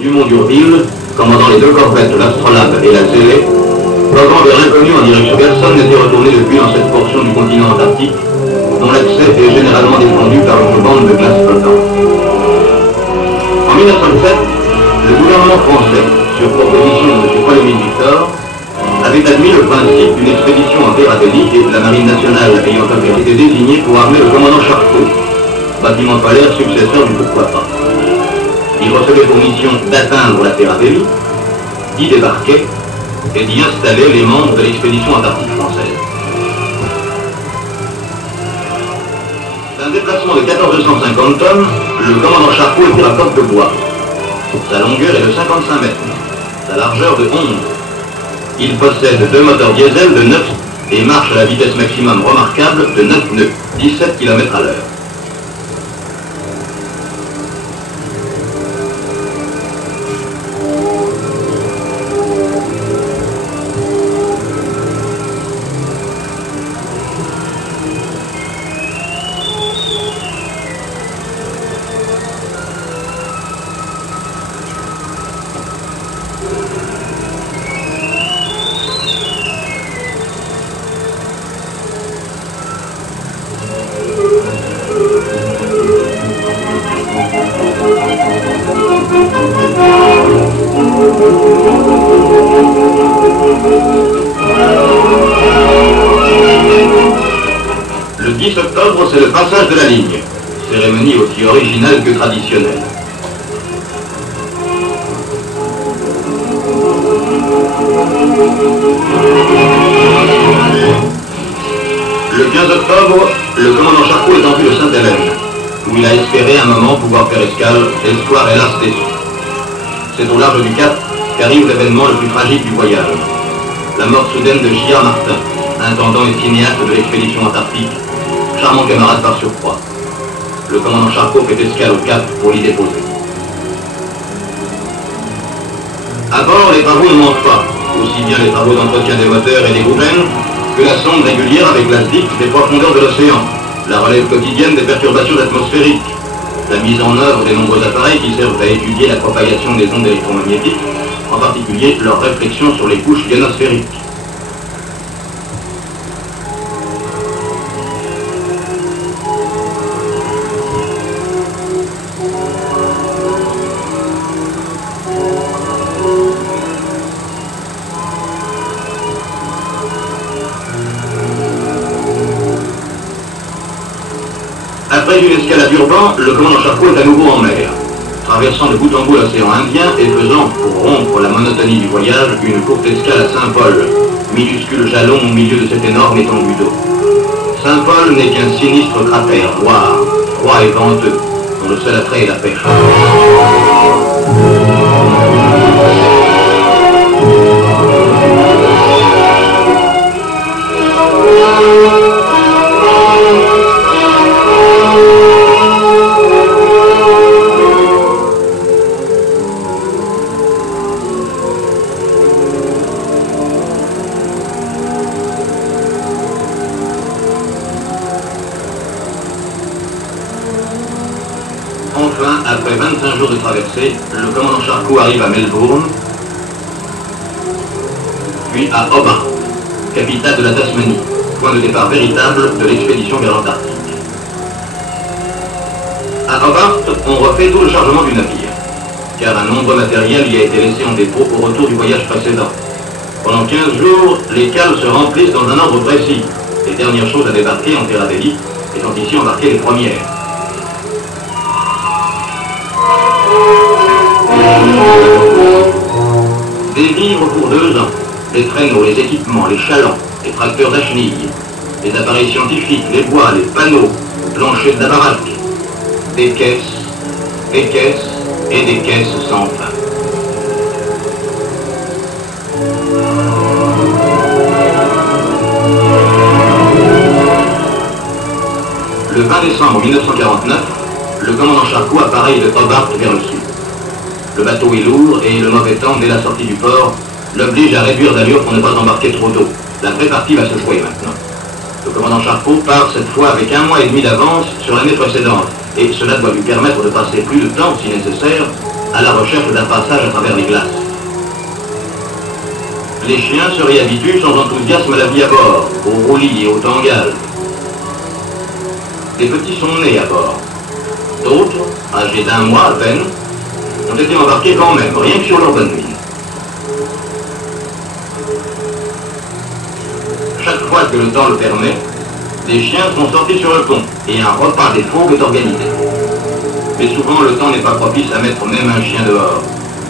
Dumont d'Urville, commandant les deux corvettes, l'Astrolabe et la Zélé, flottant vers l'inconnu en direction personne n'était retourné depuis dans cette portion du continent antarctique, dont l'accès est généralement défendu par une bande de glace flottante. En 1907, le gouvernement français, sur proposition de M. Paul-Émile Victor, avait admis le principe d'une expédition en terre Adélie et la marine nationale ayant été désignée pour armer le commandant Charcot, bâtiment polaire successeur du Pourquoi pas. Il recevait pour mission d'atteindre la terre Adélie, d'y débarquer et d'y installer les membres de l'expédition antarctique française. D'un déplacement de 1450 tonnes, le commandant Charcot était à coque de bois. Sa longueur est de 55 mètres, sa largeur de 11. Il possède deux moteurs diesel de 9 et marche à la vitesse maximum remarquable de 9 nœuds, 17 km à l'heure. Le 10 octobre, c'est le passage de la ligne, cérémonie aussi originale que traditionnelle. Le 15 octobre, le commandant Charcot est en vue de Sainte-Hélène, où il a espéré un moment pouvoir faire escale, espoir hélas déçu. C'est au large du Cap qu'arrive l'événement le plus tragique du voyage, la mort soudaine de J.A. Martin, intendant et cinéaste de l'expédition antarctique, charmant camarade par surcroît. Le commandant Charcot fait escale au Cap pour l'y déposer. À bord, les travaux ne manquent pas, aussi bien les travaux d'entretien des moteurs et des gouverneurs que la sonde régulière avec la SDIC des profondeurs de l'océan, la relève quotidienne des perturbations atmosphériques, la mise en œuvre des nombreux appareils qui servent à étudier la propagation des ondes électromagnétiques, en particulier leur réflexion sur les couches ionosphériques. Après une escale à Durban, le commandant Charcot est à nouveau en mer, traversant de bout en bout l'océan Indien et faisant, pour rompre la monotonie du voyage, une courte escale à Saint-Paul, minuscule jalon au milieu de cette énorme étendue d'eau. Saint-Paul n'est qu'un sinistre cratère noir, froid et venteux, dont le seul attrait est la pêche. Enfin, après 25 jours de traversée, le commandant Charcot arrive à Melbourne, puis à Hobart, capitale de la Tasmanie, point de départ véritable de l'expédition vers l'Antarctique. À Hobart, on refait tout le chargement du navire, car un nombreux matériel y a été laissé en dépôt au retour du voyage précédent. Pendant 15 jours, les cales se remplissent dans un ordre précis, les dernières choses à débarquer en terre Adélie étant ici embarquées les premières. Des vivres pour 2 ans, les traîneaux, les équipements, les chalands, les tracteurs à chenilles, les appareils scientifiques, les bois, les panneaux, planchers de la baraque, des caisses et des caisses sans fin. Le 20 décembre 1949, le commandant Charcot appareille de Hobart vers le sud. Le bateau est lourd et le mauvais temps, dès la sortie du port, l'oblige à réduire d'allure pour ne pas embarquer trop d'eau. La vraie partie va se jouer maintenant. Le commandant Charcot part cette fois avec 1 mois et demi d'avance sur l'année précédente, et cela doit lui permettre de passer plus de temps, si nécessaire, à la recherche d'un passage à travers les glaces. Les chiens se réhabituent sans enthousiasme à la vie à bord, au roulis et au tangage. Des petits sont nés à bord. D'autres, âgés d'1 mois à peine, ont été embarqués quand même, rien que sur leur bonne mine. Chaque fois que le temps le permet, les chiens sont sortis sur le pont et un repas des fougues est organisé. Mais souvent, le temps n'est pas propice à mettre même un chien dehors.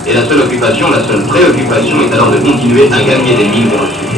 Et la seule occupation, la seule préoccupation est alors de continuer à gagner des milles reçues.